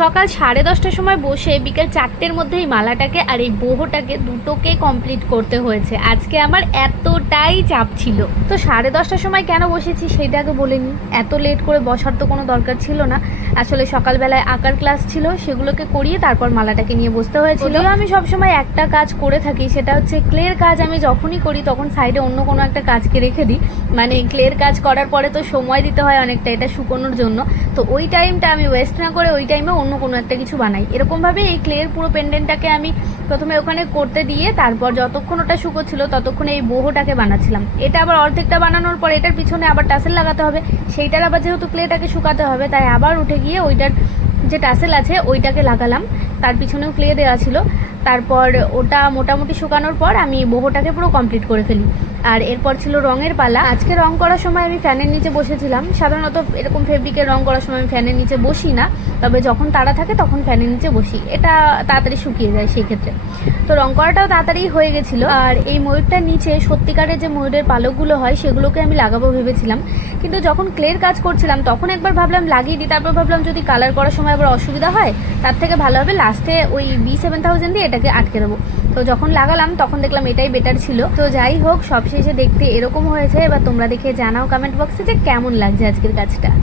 সকাল 10:30টার সময় বসে বিকেল 4টের মধ্যে এই মালাটাকে আর এই বোহটাকে দুটোকে কমপ্লিট করতে হয়েছে। আজকে আমার এতটাই চাপ ছিল। তো 10:30টার সময় কেন বসেছি সেটাকে বলে নিই। এত লেট করে বসার তো কোনো দরকার ছিল না। আসলে সকালবেলায় আঁকার ক্লাস ছিল, সেগুলোকে করিয়ে তারপর মালাটাকে নিয়ে বসতে হয়েছিল। আমি সবসময় একটা কাজ করে থাকি, সেটা হচ্ছে ক্লের কাজ। আমি যখনই করি তখন সাইডে অন্য কোনো একটা কাজকে রেখে দিই। মানে ক্লের কাজ করার পরে তো সময় দিতে হয় অনেকটা এটা শুকোনোর জন্য, তো ওই টাইমটা আমি ওয়েস্ট না করে ওই টাইমে অন্য কোনো একটা কিছু বানাই। এরকমভাবে এই ক্লের পুরো পেন্ডেন্টটাকে আমি প্রথমে ওখানে করতে দিয়ে তারপর যতক্ষণ ওটা শুকোচ্ছিল ততক্ষণে এই বোহটাকে বানাচ্ছিলাম। এটা আবার অর্ধেকটা বানানোর পর এটার পিছনে আবার টাসেল লাগাতে হবে, সেইটার আবার যেহেতু ক্লেটাকে শুকাতে হবে তাই আবার উঠে গিয়ে ওইটার যে টাসেল আছে ওইটাকে লাগালাম। তার পিছনেও ক্লে দেওয়া ছিল। তারপর ওটা মোটামুটি শুকানোর পর আমি বোহটাকে পুরো কমপ্লিট করে ফেলি। আর এরপর ছিল রঙের পালা। আজকে রং করার সময় আমি ফ্যানের নিচে বসেছিলাম। সাধারণত এরকম ফেব্রিকের রং করার সময় আমি ফ্যানের নিচে বসি না, তবে যখন তাড়া থাকে তখন ফ্যানের নিচে বসি, এটা তাড়াতাড়ি শুকিয়ে যায় সেই ক্ষেত্রে। তো রং করাটাও তাড়াতাড়ি হয়ে গেছিলো। আর এই ময়ূরটার নিচে সত্যিকারের যে ময়ূরের পালকগুলো হয় সেগুলোকে আমি লাগাবো ভেবেছিলাম, কিন্তু যখন ক্লের কাজ করছিলাম তখন একবার ভাবলাম লাগিয়ে দিই, তারপর ভাবলাম যদি কালার করার সময় আবার অসুবিধা হয় তার থেকে ভালো হবে লাস্টে ওই B7000 দিয়ে এটাকে আটকে দেবো। তো যখন লাগালাম তখন দেখলাম এটাই বেটার ছিল। তো যাই হোক, সবশেষে দেখতে এরকম হয়েছে। এবার তোমরা দেখে জানাও কমেন্ট বক্সে যে কেমন লাগছে আজকের কাজটা।